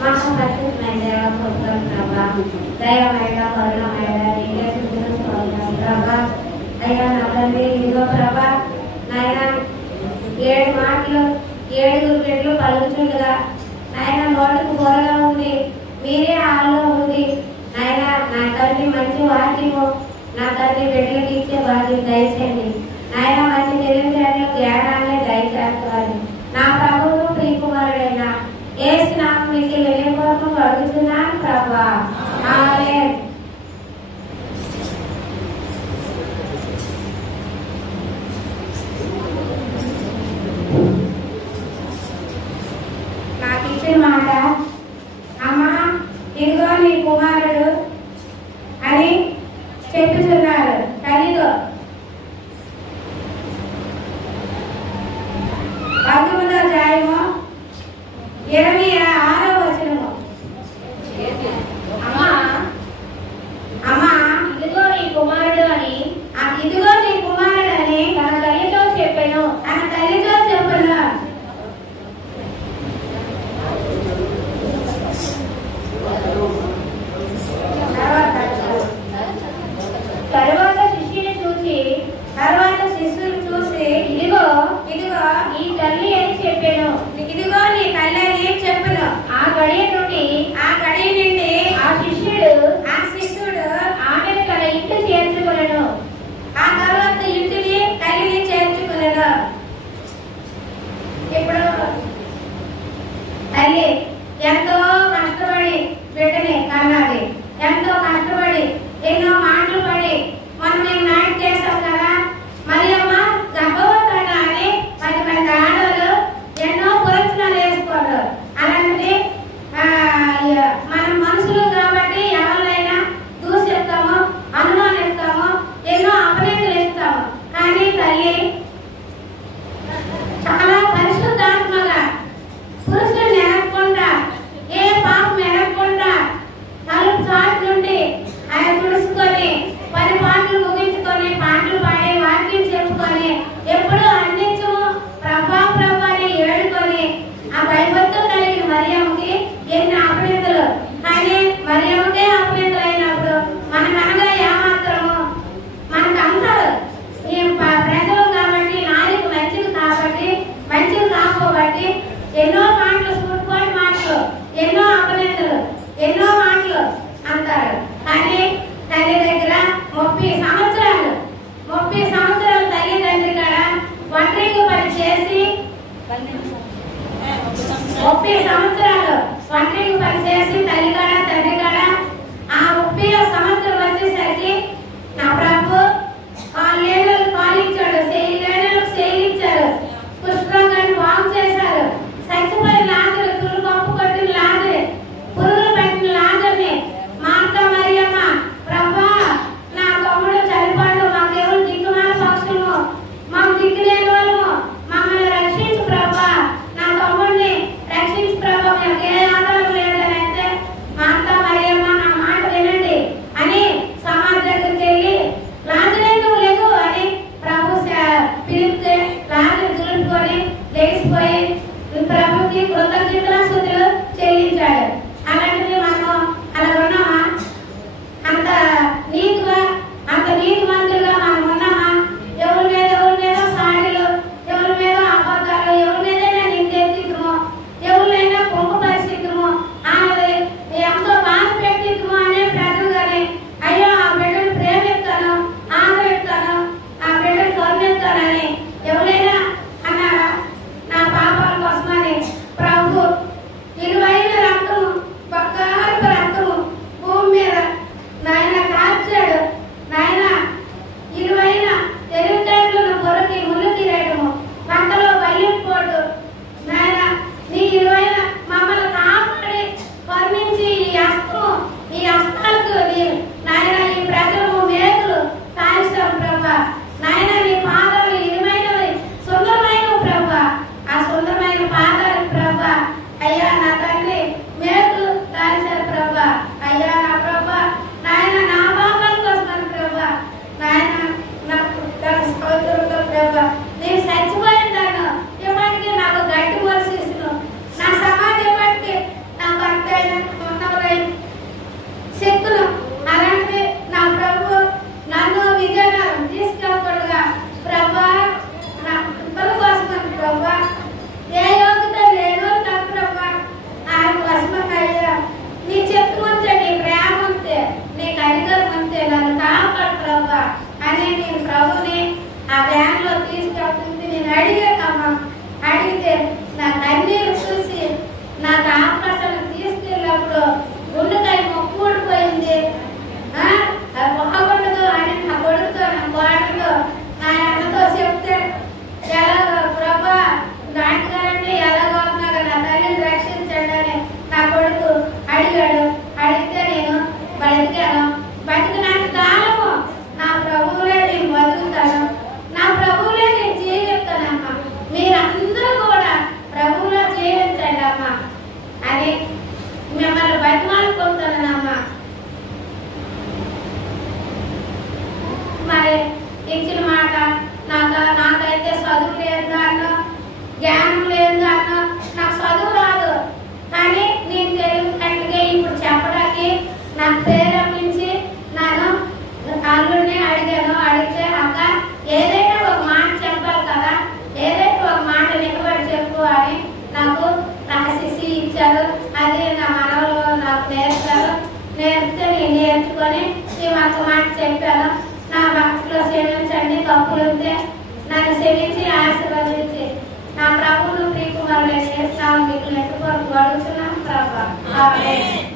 మహాపరిశుద్ధమైన దేవ స్తోత్రం ప్రభా, దయమైన కరుణమైన నీకే స్తుతులు స్తోత్రం ప్రభా. అయ్యా నా తండ్రి ఇదిగో ప్రభా నాయన 7 మాటలు 7 బిడ్డలు పలుకుచుండగా నాయన నోటికి కూరగా ఉంది, మీరే హాల్లో ఉంది నాయన. నా తండ్రి మంచి వాక్యము నా తండ్రి బిడ్డలకి ఇచ్చే బాధ్యత దయచేయండి నాయన. మంచి తెలివితేటలు జ్ఞానాన్ని దయచేస్తారు. నా ప్రభువు ప్రియకుమారుడైన యేసు నామమున మీకు వినయపూర్వకం అడుగుతున్నాను ప్రభా, ఆమేన్. నాకు ఇచ్చిన మాట, అమ్మా ఇదిగో నీ కుమారుడు అని చెప్పుతున్నారు. కలిగో 19వ అధ్యాయము 26వ వచనము. అమ్మా ఇదిగో నీ కుమారుడు అని తన తల్లితో చెప్పాను. తరువాత శిష్యుని చూసి ఇదిగో నీ తల్లి అని చెప్పాను. ఇదిగో నీ తల్లి అని చెప్పను. ఆ గడియ నుండి ఆ శిష్యుడు ఆమెను తన ఇంటి చేర్చుకునను. ఆ తర్వాత ఇంటిని తల్లిని చేర్చుకునను. ఇప్పుడు తల్లి ఎంతో కష్టపడి బిడ్డని కన్నది, ఎంతో కష్టపడి ఎన్నో మాటలు పడి మనం మేము నాటి చేస్తాం కదా. మరి అమ్మ గర్భవతులు అని 10 మంది ఆడవాళ్ళు ఎన్నో పురచనాలు వేసుకోరు. అలాంటిది మనం మనుషులు కాబట్టి ఎవరినైనా దూషిస్తాము, అనుమానిస్తాము, ఎన్నో అపనిందలు ఇస్తాము. కానీ తల్లి చాలా పరిశుద్ధాత్మగా పురుషులు ఎరగకుండా, ఏ పాపం ఎరగకుండా తలుపు చాటు నుండి ఆయన తుడుచుకొని 10 పాటలు ముగించుకొని పాటలు పాడి వాక్యం చెప్పుకొని ఎప్పుడూ అందించము ప్రభా ప్రభా అని ఏడుకొని ఆ భయభక్తులు కలిగిన మరియమ్మకి ఎన్ని అపనిందలు. కానీ మరియమ్మకే అపనిందలు అయినప్పుడు మనకనగా ఏమాత్రము మనకు అంటారు ప్రజలు కాబట్టి, నాలుగు మంచిది కాబట్టి, మంచిది కాకపోబట్టి ఎన్నో మాటలు, సూటుకోటి మాటలు, ఎన్నో అపనిందలు, ఎన్నో మాటలు అంటారు. కానీ తల్లి దగ్గర 30 సంవత్సరాలు తల్లిదండ్రి కాడ ఒంటరిగా పని చేసి 30 సంవత్సరాలు ఒంటరిగా పని చేసి తల్లి కాడ తండ్రి కాడ ఆ 30వ సంవత్సరం వచ్చేసరికి నా ప్రభు లేనులకు పాలించాడు, లేనులకు చేయించారు, పుష్పంగాన్ని బాగు చేశారు. చచ్చిపోయిన లాజరు, తులు కప్పు కొట్టిన లాజరు, పురుగులు పెట్టిన లాజర్ని మార్తా మరియమ్మ ప్రభా నా తమ్ముడు చనిపోయాడు, మాకేమో దిక్కుమాల పక్షులు, మాకు దిక్కు లేని వాళ్ళము, మమ్మల్ని రక్షించు ప్రభా, నా తమ్ముడిని రక్షించు ప్రభా, మాకు ఏ ఆధారం లేదని అయితే మార్తా అని మిమ్మల్ని బతిమాలుకుంటున్నానమ్మా. మరి ఇచ్చిన మాట నాకైతే చదువు లేదు అన్నా, జ్ఞానం లేదు అన్నా, నాకు చదువు రాదు, కానీ నేను తెలివినట్టుగా ఇప్పుడు చెప్పడానికి నాకు ప్రేరేపించి నన్ను అల్లుడిని అడిగాను. అడిగితే అక్క ఏదైనా ఒక మాట చెప్పాలి కదా, ఏదైనా ఒక మాట నిలబడి చెప్పు అని నాకు రాసేసి ఇచ్చారు. అది నా మనవలు నాకు నేర్పారు. నేర్పితే నేను నేర్చుకొని ఈ ఒక మాట చెప్పాను. నా భక్తిలో క్షమించండి, తప్పులు ఉంటే నన్ను క్షమించి ఆశీర్వదించి నా ప్రభువును ప్రియకుమారులైన యేసు నామములో మీకు నెట్టుకొని అడుగుతున్నాను ప్రభు. ఆమేన్.